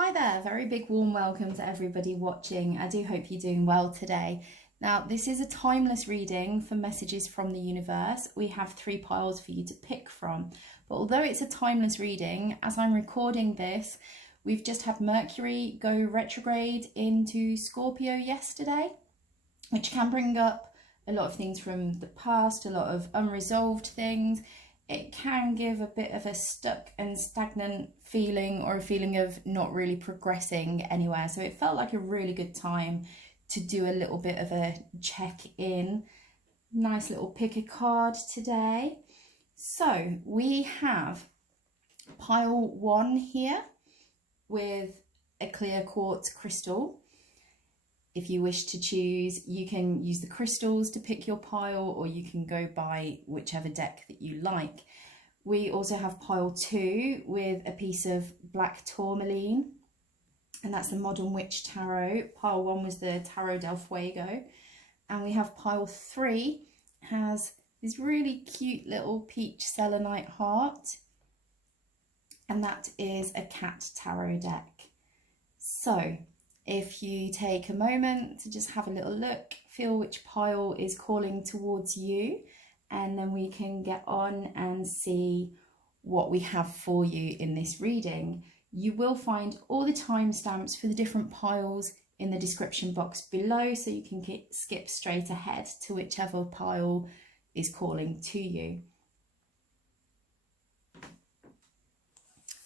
Hi there, very big warm welcome to everybody watching. I do hope you're doing well today. Now, this is a timeless reading for messages from the universe. We have 3 piles for you to pick from. But although it's a timeless reading, as I'm recording this, we've just had Mercury go retrograde into Scorpio yesterday, which can bring up a lot of things from the past, a lot of unresolved things. It can give a bit of a stuck and stagnant feeling, or a feeling of not really progressing anywhere. So it felt like a really good time to do a little bit of a check-in. Nice little pick a card today. So we have pile 1 here with a clear quartz crystal. If you wish to choose, you can use the crystals to pick your pile, or you can go by whichever deck that you like. We also have pile 2 with a piece of black tourmaline, and that's the Modern Witch Tarot. Pile 1 was the Tarot del Fuego. And we have pile 3, has this really cute little peach selenite heart, and that is a cat tarot deck. So if you take a moment to just have a little look, feel which pile is calling towards you, and then we can get on and see what we have for you in this reading. You will find all the timestamps for the different piles in the description box below, so you can skip straight ahead to whichever pile is calling to you.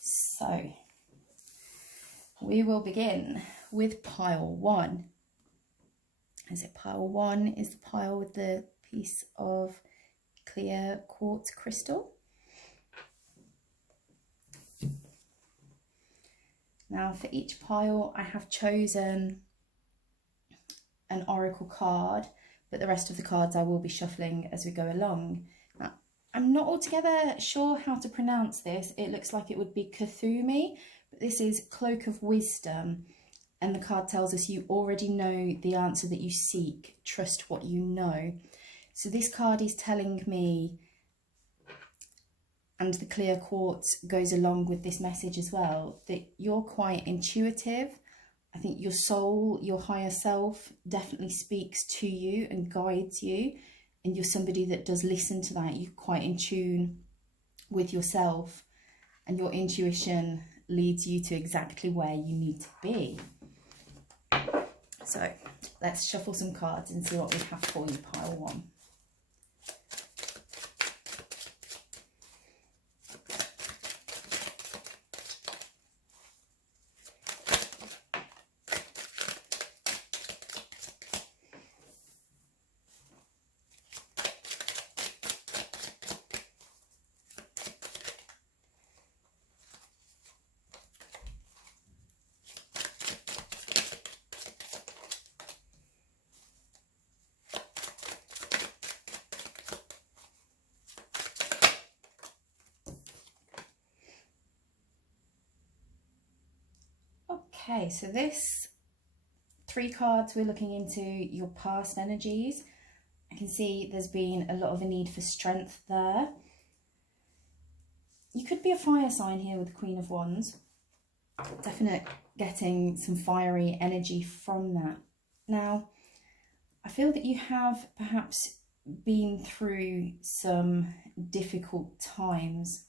So we will begin with pile 1. Is it pile 1 is the pile with the piece of clear quartz crystal. Now for each pile I have chosen an oracle card, but the rest of the cards I will be shuffling as we go along. Now, I'm not altogether sure how to pronounce this. It looks like it would be Kuthumi, but this is Cloak of Wisdom. And the card tells us you already know the answer that you seek. Trust what you know. So this card is telling me, and the clear quartz goes along with this message as well, that you're quite intuitive. I think your soul, your higher self, definitely speaks to you and guides you. And you're somebody that does listen to that. You're quite in tune with yourself. And your intuition leads you to exactly where you need to be. So let's shuffle some cards and see what we have for you, pile 1. Okay, so this 3 cards, we're looking into your past energies. I can see there's been a lot of a need for strength there. You could be a fire sign here with the Queen of Wands. Definitely getting some fiery energy from that. Now, I feel that you have perhaps been through some difficult times.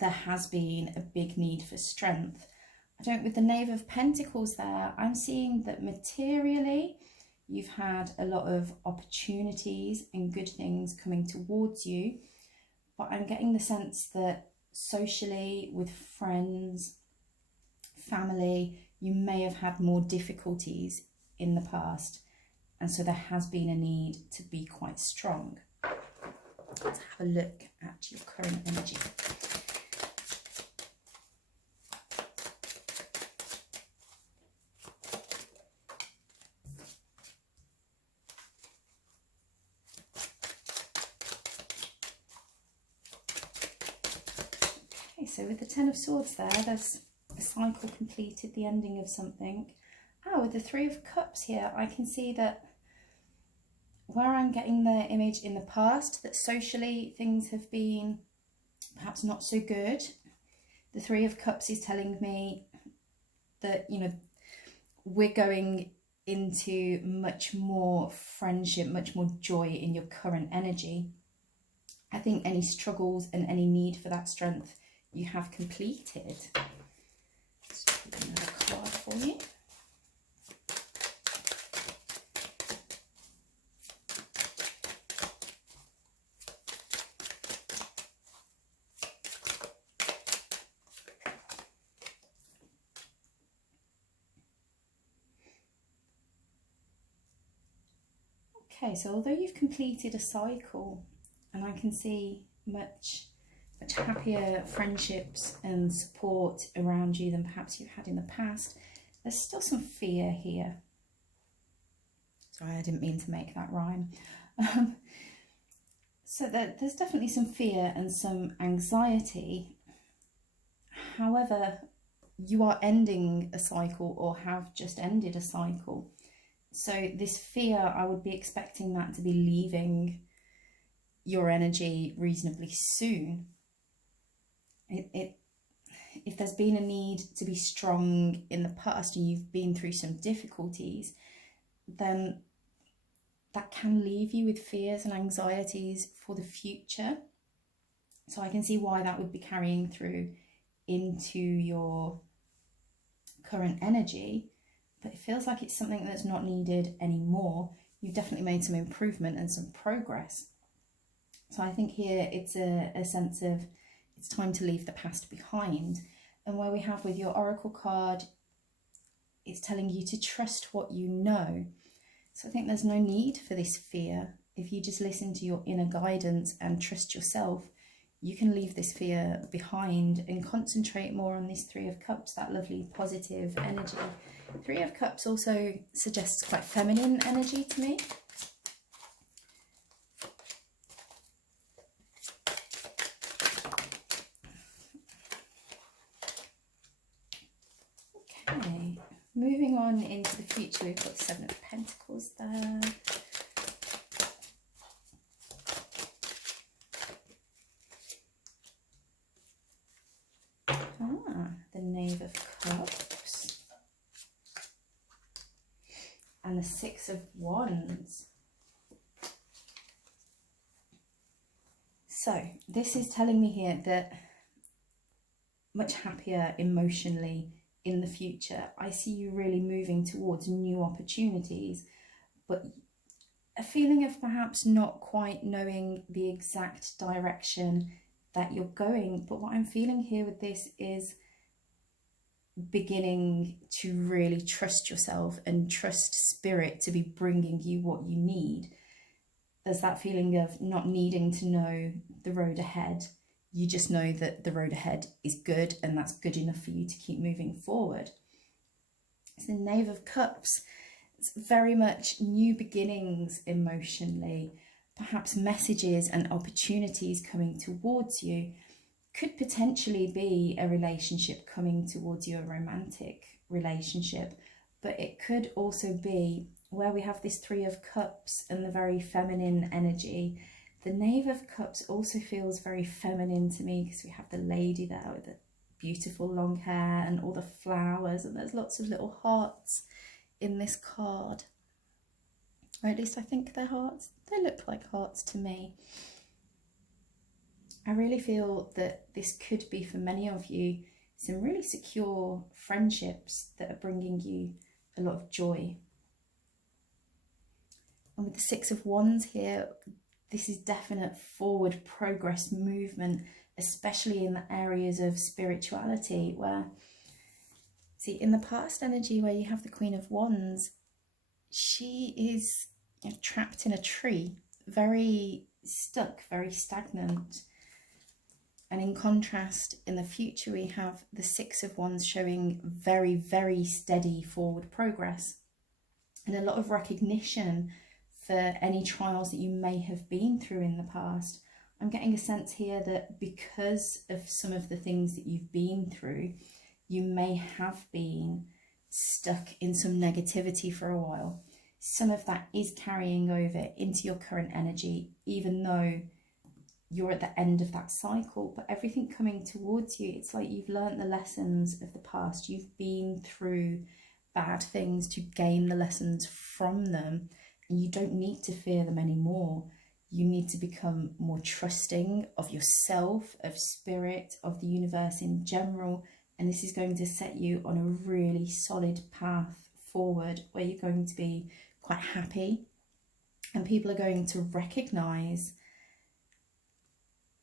There has been a big need for strength. With the Knave of Pentacles there, I'm seeing that materially you've had a lot of opportunities and good things coming towards you, but I'm getting the sense that socially, with friends, family, you may have had more difficulties in the past, and so there has been a need to be quite strong. Let's have a look at your current energy. So with the Ten of Swords there's a cycle completed, the ending of something. With the 3 of Cups here, I can see that where I'm getting the image in the past, that socially things have been perhaps not so good. The 3 of Cups is telling me that, you know, we're going into much more friendship, much more joy in your current energy. I think any struggles and any need for that strength you have completed. Let's put another card for you. Okay, so although you've completed a cycle, and I can see much happier friendships and support around you than perhaps you've had in the past, there's still some fear here. Sorry, I didn't mean to make that rhyme. So there's definitely some fear and some anxiety. However, you are ending a cycle or have just ended a cycle. So this fear, I would be expecting that to be leaving your energy reasonably soon. If there's been a need to be strong in the past and you've been through some difficulties, then that can leave you with fears and anxieties for the future. So I can see why that would be carrying through into your current energy. But it feels like it's something that's not needed anymore. You've definitely made some improvement and some progress. So I think here it's a sense of it's time to leave the past behind. And where we have with your oracle card, it's telling you to trust what you know. So I think there's no need for this fear. If you just listen to your inner guidance and trust yourself, you can leave this fear behind and concentrate more on this Three of Cups, that lovely positive energy. Three of Cups also suggests quite feminine energy to me. Okay, moving on into the future, we've got Seven of Pentacles there. The Knave of Cups. And the Six of Wands. So this is telling me here that much happier emotionally in the future. I see you really moving towards new opportunities, but a feeling of perhaps not quite knowing the exact direction that you're going. But what I'm feeling here with this is beginning to really trust yourself and trust spirit to be bringing you what you need. There's that feeling of not needing to know the road ahead. You just know that the road ahead is good and that's good enough for you to keep moving forward. It's the Knave of Cups. It's very much new beginnings emotionally, perhaps messages and opportunities coming towards you. Could potentially be a relationship coming towards you, a romantic relationship, but it could also be where we have this Three of Cups and the very feminine energy. The Knave of Cups also feels very feminine to me because we have the lady there with the beautiful long hair and all the flowers, and there's lots of little hearts in this card. Or at least I think they're hearts. They look like hearts to me. I really feel that this could be, for many of you, some really secure friendships that are bringing you a lot of joy. And with the Six of Wands here, this is definite forward progress movement, especially in the areas of spirituality, where, see, in the past energy where you have the Queen of Wands, she is, you know, trapped in a tree, very stuck, very stagnant. And in contrast, in the future, we have the Six of Wands showing very, very steady forward progress and a lot of recognition for any trials that you may have been through in the past. I'm getting a sense here that because of some of the things that you've been through, you may have been stuck in some negativity for a while. Some of that is carrying over into your current energy, even though you're at the end of that cycle, but everything coming towards you, it's like you've learned the lessons of the past. You've been through bad things to gain the lessons from them, and you don't need to fear them anymore. You need to become more trusting of yourself, of spirit, of the universe in general, and this is going to set you on a really solid path forward where you're going to be quite happy, and people are going to recognize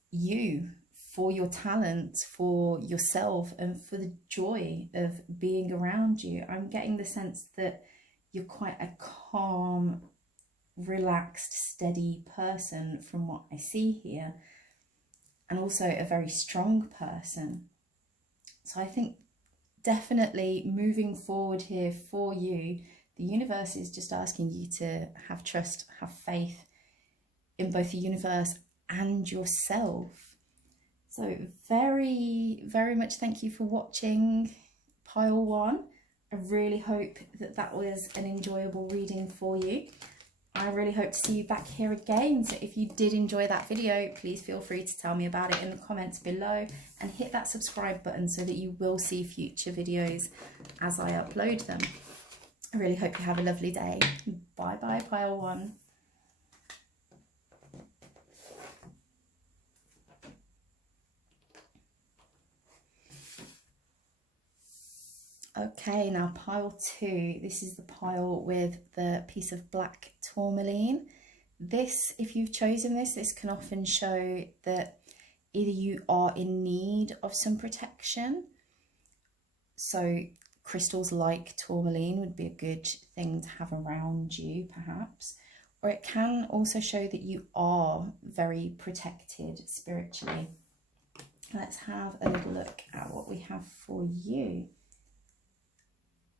you for your talent, for yourself, and for the joy of being around you. I'm getting the sense that you're quite a calm, relaxed, steady person from what I see here, and also a very strong person. So I think definitely moving forward here for you, the universe is just asking you to have trust, have faith in both the universe and yourself. So very, very much thank you for watching pile 1. I really hope that that was an enjoyable reading for you. I really hope to see you back here again. So if you did enjoy that video, please feel free to tell me about it in the comments below, and hit that subscribe button so that you will see future videos as I upload them. I really hope you have a lovely day. Bye bye, pile 1. Okay, now pile 2. This is the pile with the piece of black tourmaline. This, if you've chosen this, this can often show that either you are in need of some protection. So crystals like tourmaline would be a good thing to have around you, perhaps. Or it can also show that you are very protected spiritually. Let's have a little look at what we have for you.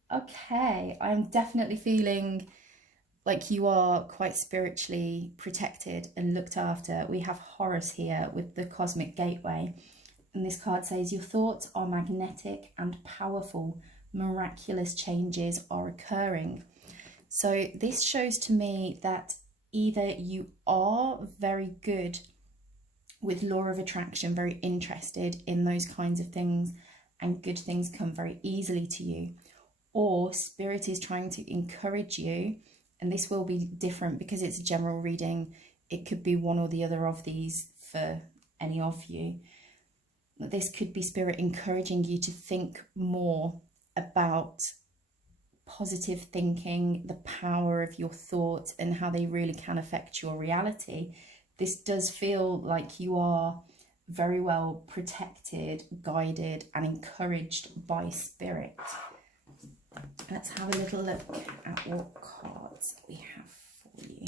Okay, I'm definitely feeling like you are quite spiritually protected and looked after. We have Horus here with the Cosmic Gateway, and this card says your thoughts are magnetic and powerful. Miraculous changes are occurring. So this shows to me that either you are very good with law of attraction, very interested in those kinds of things, and good things come very easily to you, or spirit is trying to encourage you, and this will be different because it's a general reading. It could be one or the other of these for any of you. This could be spirit encouraging you to think more about positive thinking, the power of your thoughts, and how they really can affect your reality. This does feel like you are very well protected, guided, and encouraged by spirit. Let's have a little look at what cards we have for you.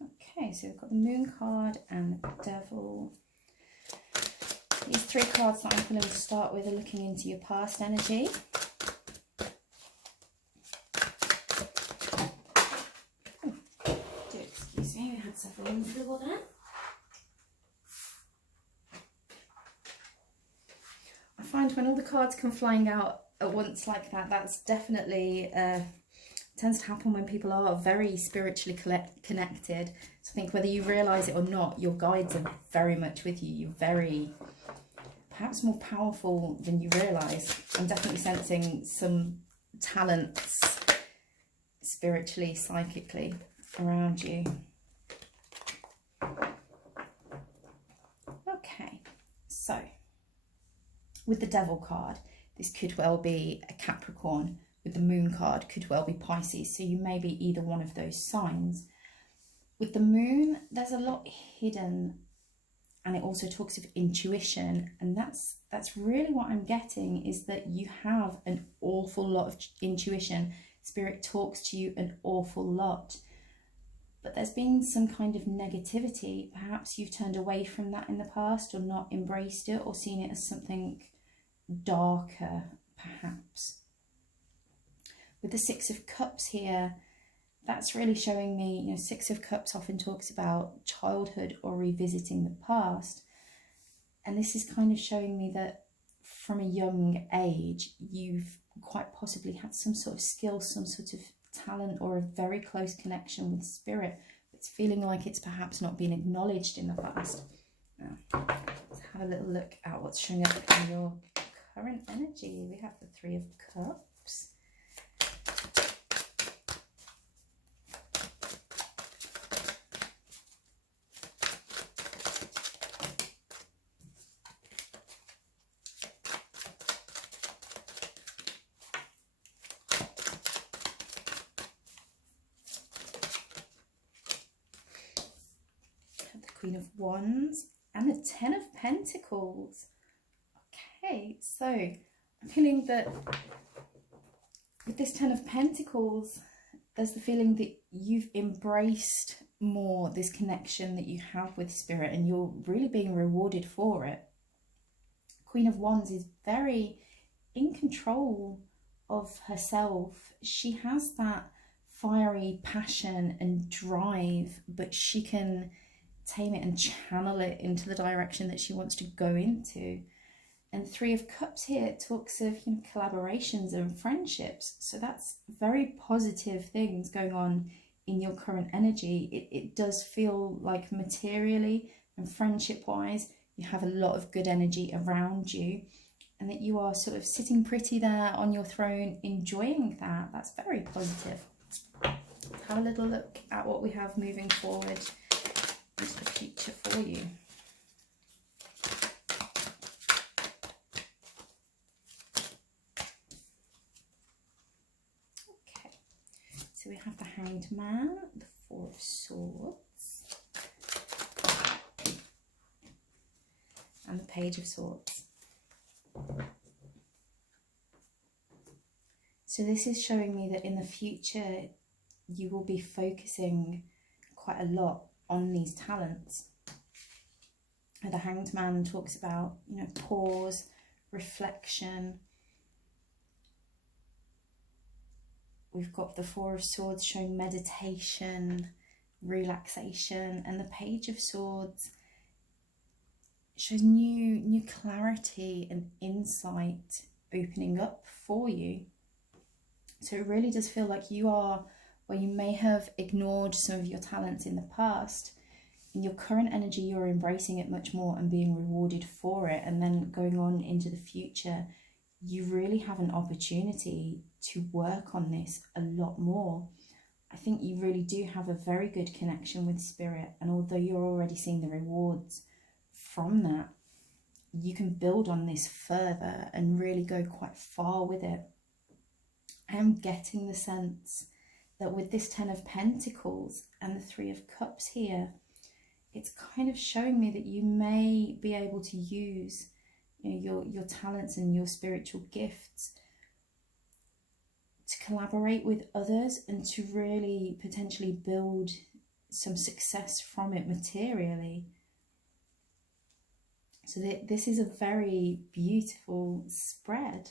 Okay, so we've got the Moon card and the Devil. These 3 cards that I'm going to start with are looking into your past energy. I find when all the cards come flying out at once like that, that's definitely tends to happen when people are very spiritually connected. So I think whether you realise it or not, your guides are very much with you. You're very, perhaps more powerful than you realise. I'm definitely sensing some talents spiritually, psychically around you. Okay, so with the Devil card, this could well be a Capricorn. With the Moon card, could well be Pisces. So you may be either one of those signs. With the Moon, there's a lot hidden, and it also talks of intuition. And that's really what I'm getting, is that you have an awful lot of intuition. Spirit talks to you an awful lot. But there's been some kind of negativity. Perhaps you've turned away from that in the past, or not embraced it, or seen it as something darker, perhaps. With the Six of Cups here, that's really showing me, you know, Six of Cups often talks about childhood or revisiting the past. And this is kind of showing me that from a young age, you've quite possibly had some sort of skill, some sort of talent, or a very close connection with spirit. It's feeling like it's perhaps not been acknowledged in the past. Now, let's have a little look at what's showing up in your current energy. We have the Three of Cups. Queen of Wands and the Ten of Pentacles. Okay, so I'm feeling that with this Ten of Pentacles, there's the feeling that you've embraced more this connection that you have with spirit, and you're really being rewarded for it. Queen of Wands is very in control of herself. She has that fiery passion and drive, but she can tame it and channel it into the direction that she wants to go into. And Three of Cups here talks of, you know, collaborations and friendships. So that's very positive things going on in your current energy. It does feel like materially and friendship wise, you have a lot of good energy around you, and that you are sort of sitting pretty there on your throne, enjoying that. That's very positive. Let's have a little look at what we have moving forward into the future for you. Okay, so we have the Hanged Man, the Four of Swords, and the Page of Swords. So this is showing me that in the future you will be focusing quite a lot on these talents. The Hanged Man talks about, you know, pause, reflection. We've got the Four of Swords showing meditation, relaxation, and the Page of Swords shows new clarity and insight opening up for you. So it really does feel like you are where you may have ignored some of your talents in the past. In your current energy, you're embracing it much more and being rewarded for it. And then going on into the future, you really have an opportunity to work on this a lot more. I think you really do have a very good connection with spirit. And although you're already seeing the rewards from that, you can build on this further and really go quite far with it. I am getting the sense that with this Ten of Pentacles and the Three of Cups here, it's kind of showing me that you may be able to use, you know, your talents and your spiritual gifts to collaborate with others and to really potentially build some success from it materially. So this is a very beautiful spread.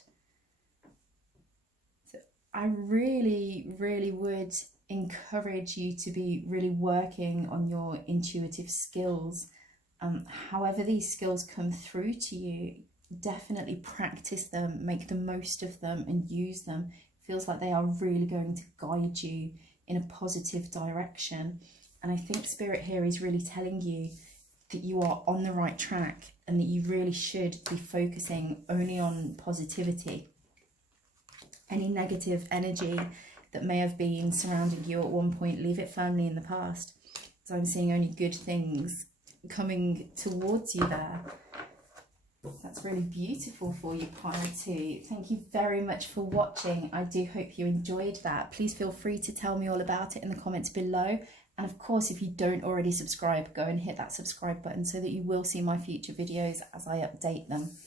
So I really, really would encourage you to be really working on your intuitive skills. However these skills come through to you, definitely practice them, make the most of them and use them. It feels like they are really going to guide you in a positive direction. And I think Spirit here is really telling you that you are on the right track and that you really should be focusing only on positivity. Any negative energy that may have been surrounding you at one point, leave it firmly in the past. So I'm seeing only good things coming towards you there. That's really beautiful for you, pile 2. Thank you very much for watching. I do hope you enjoyed that. Please feel free to tell me all about it in the comments below. And of course, if you don't already subscribe, go and hit that subscribe button so that you will see my future videos as I update them.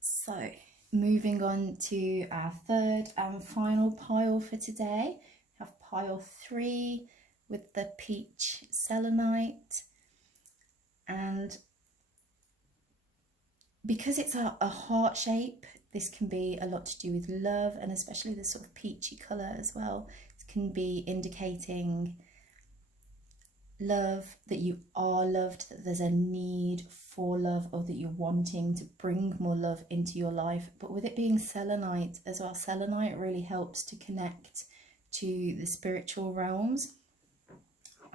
So, moving on to our third and final pile for today. We have pile 3 with the peach selenite. And because it's a heart shape, this can be a lot to do with love, and especially the sort of peachy colour as well. It can be indicating love, that you are loved, that there's a need for love, or that you're wanting to bring more love into your life. But with it being selenite as well, selenite really helps to connect to the spiritual realms.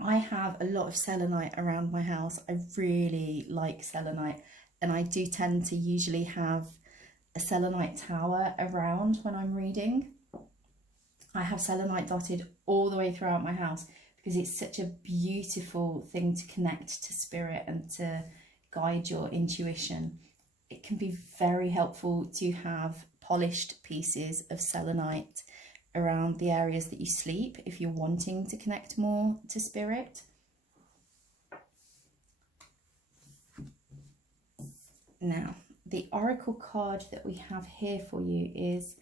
I have a lot of selenite around my house. I really like selenite, and I do tend to usually have a selenite tower around when I'm reading. I have selenite dotted all the way throughout my house because it's such a beautiful thing to connect to spirit and to guide your intuition. It can be very helpful to have polished pieces of selenite around the areas that you sleep if you're wanting to connect more to spirit. Now, the oracle card that we have here for you is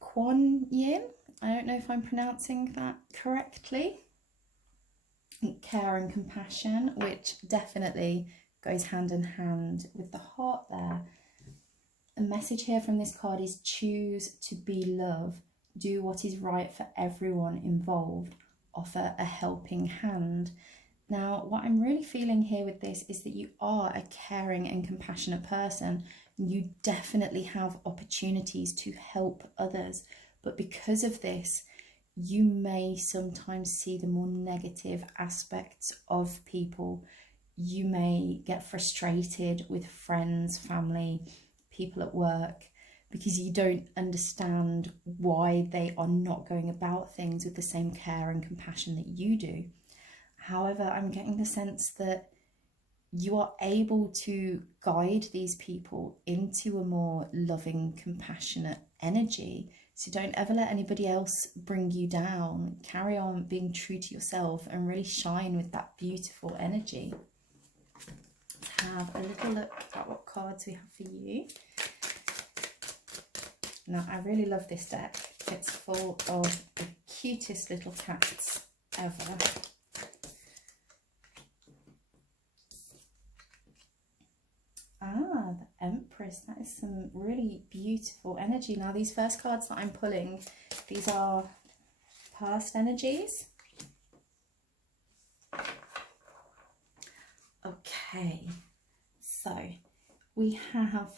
Kuan Yin. I don't know if I'm pronouncing that correctly. Care and compassion, which definitely goes hand in hand with the heart there. The message here from this card is choose to be love. Do what is right for everyone involved. Offer a helping hand. Now, what I'm really feeling here with this is that you are a caring and compassionate person. You definitely have opportunities to help others. But because of this, you may sometimes see the more negative aspects of people. You may get frustrated with friends, family, people at work, because you don't understand why they are not going about things with the same care and compassion that you do. However, I'm getting the sense that you are able to guide these people into a more loving, compassionate energy. So don't ever let anybody else bring you down. Carry on being true to yourself and really shine with that beautiful energy. Let's have a little look at what cards we have for you. Now, I really love this deck. It's full of the cutest little cats ever. Ah, the Empress. That is some really beautiful energy. Now, these first cards that I'm pulling, these are past energies. Okay, so we have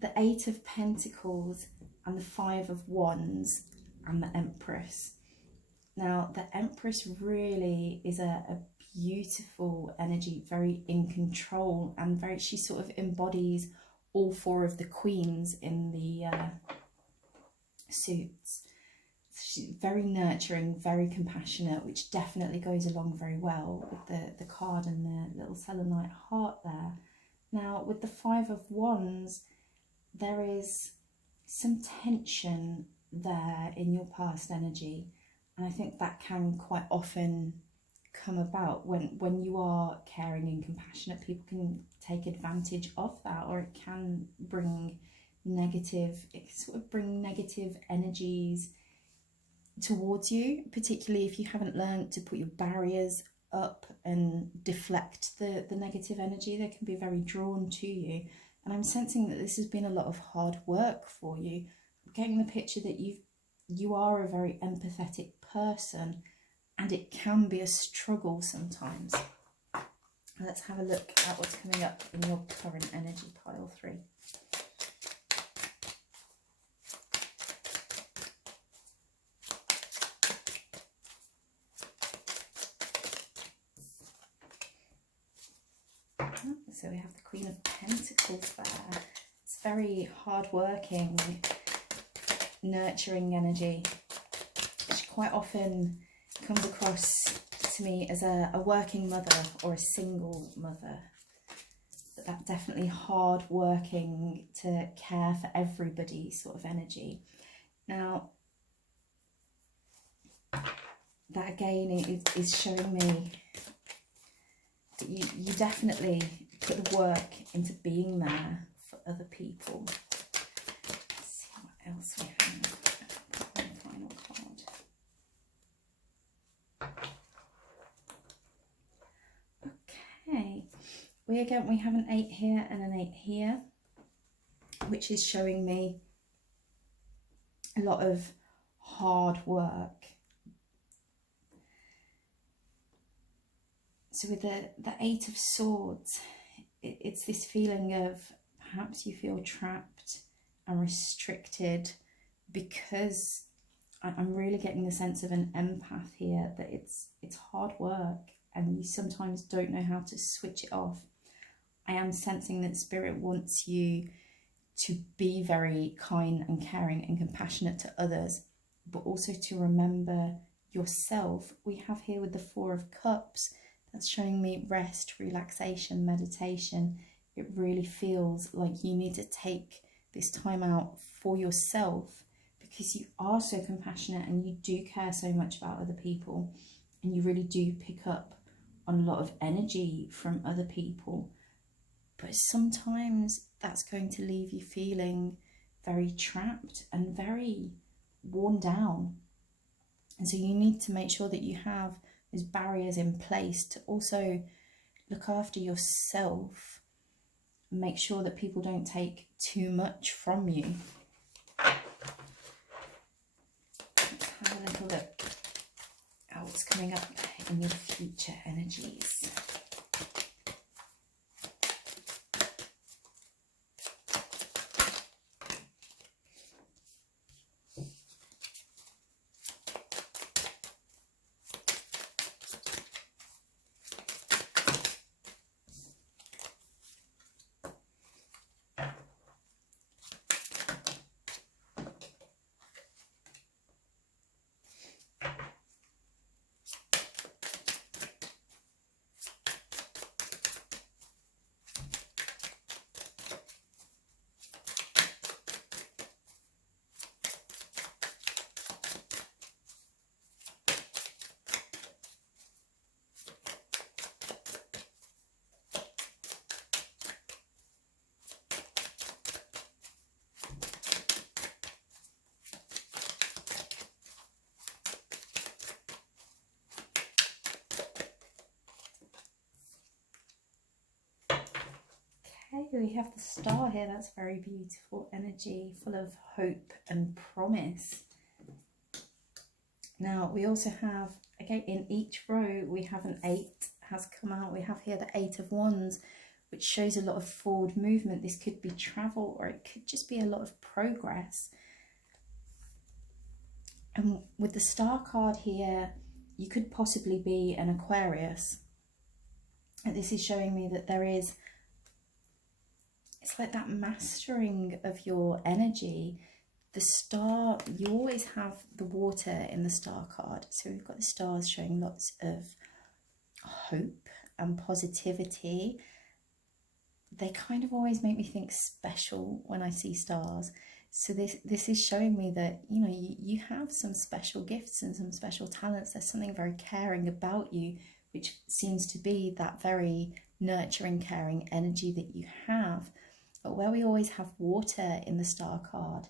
the Eight of Pentacles and the Five of Wands and the Empress. Now, the Empress really is a beautiful energy, very in control, and she sort of embodies all four of the queens in the suits. She's very nurturing, very compassionate, which definitely goes along very well with the card and the little selenite heart there. Now, with the Five of Wands, there is some tension there in your past energy, and I think that can quite often come about when you are caring and compassionate. People can take advantage of that, or it can bring negative energies towards you, particularly if you haven't learned to put your barriers up and deflect the negative energy. They can be very drawn to you, and I'm sensing that this has been a lot of hard work for you. I'm getting the picture that you are a very empathetic person, and it can be a struggle sometimes. Let's have a look at what's coming up in your current energy, pile 3. So we have the Queen of Pentacles there. It's very hard-working, nurturing energy, which quite often comes across to me as a working mother or a single mother. But that definitely hard-working to care for everybody sort of energy. Now, that again is showing me that you definitely put the work into being there for other people. Let's see what else we have. One final card. Okay, we have an 8 here and an 8 here, which is showing me a lot of hard work. So with the Eight of Swords, it's this feeling of perhaps you feel trapped and restricted, because I'm really getting the sense of an empath here, that it's hard work and you sometimes don't know how to switch it off. I am sensing that Spirit wants you to be very kind and caring and compassionate to others, but also to remember yourself. We have here with the Four of Cups, that's showing me rest, relaxation, meditation. It really feels like you need to take this time out for yourself, because you are so compassionate and you do care so much about other people, and you really do pick up on a lot of energy from other people. But sometimes that's going to leave you feeling very trapped and very worn down. And so you need to make sure that you have those barriers in place to also look after yourself. Make sure that people don't take too much from you. Let's have a little look at what's coming up in your future energies. Okay, we have the Star here. That's very beautiful energy, full of hope and promise. Now we also have, again, in each row we have an 8 has come out. We have here the 8 of Wands, which shows a lot of forward movement. This could be travel, or it could just be a lot of progress. And with the Star card here, you could possibly be an Aquarius. And this is showing me that there is, it's like that mastering of your energy. The Star, you always have the water in the Star card. So we've got the stars showing lots of hope and positivity. They kind of always make me think special when I see stars. So this is showing me that, you know, you have some special gifts and some special talents. There's something very caring about you, which seems to be that very nurturing, caring energy that you have. But where we always have water in the Star card,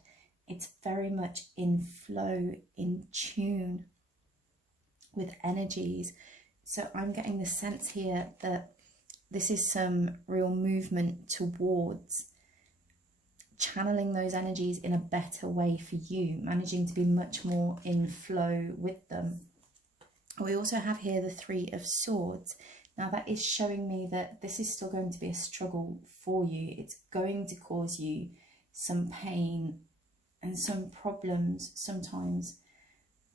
it's very much in flow, in tune with energies. So I'm getting the sense here that this is some real movement towards channeling those energies in a better way for you, managing to be much more in flow with them. We also have here the 3 of Swords. Now that is showing me that this is still going to be a struggle for you. It's going to cause you some pain and some problems sometimes,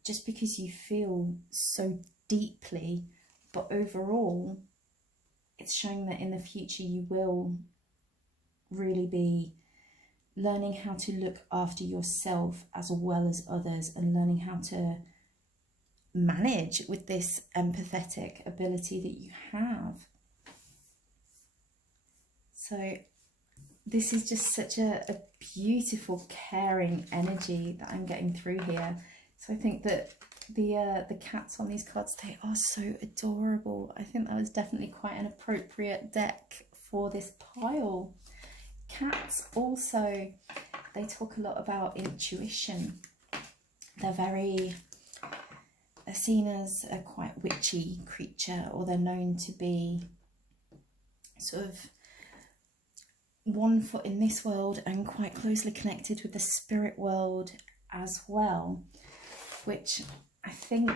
just because you feel so deeply. But overall, it's showing that in the future you will really be learning how to look after yourself as well as others, and learning how to manage with this empathetic ability that you have. So this is just such a beautiful, caring energy that I'm getting through here. So I think that the cats on these cards, they are so adorable. I think that was definitely quite an appropriate deck for this pile. Cats also, they talk a lot about intuition. They're seen as a quite witchy creature, or they're known to be sort of one foot in this world and quite closely connected with the spirit world as well, which I think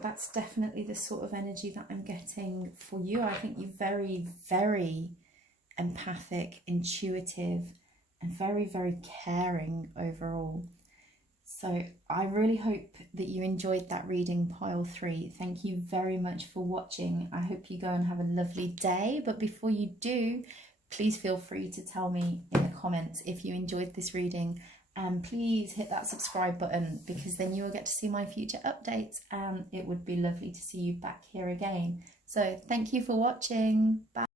that's definitely the sort of energy that I'm getting for you. I think you're very, very empathic, intuitive, and very, very caring overall. So I really hope that you enjoyed that reading, pile 3. Thank you very much for watching. I hope you go and have a lovely day. But before you do, please feel free to tell me in the comments if you enjoyed this reading. And please hit that subscribe button, because then you will get to see my future updates, and it would be lovely to see you back here again. So thank you for watching. Bye.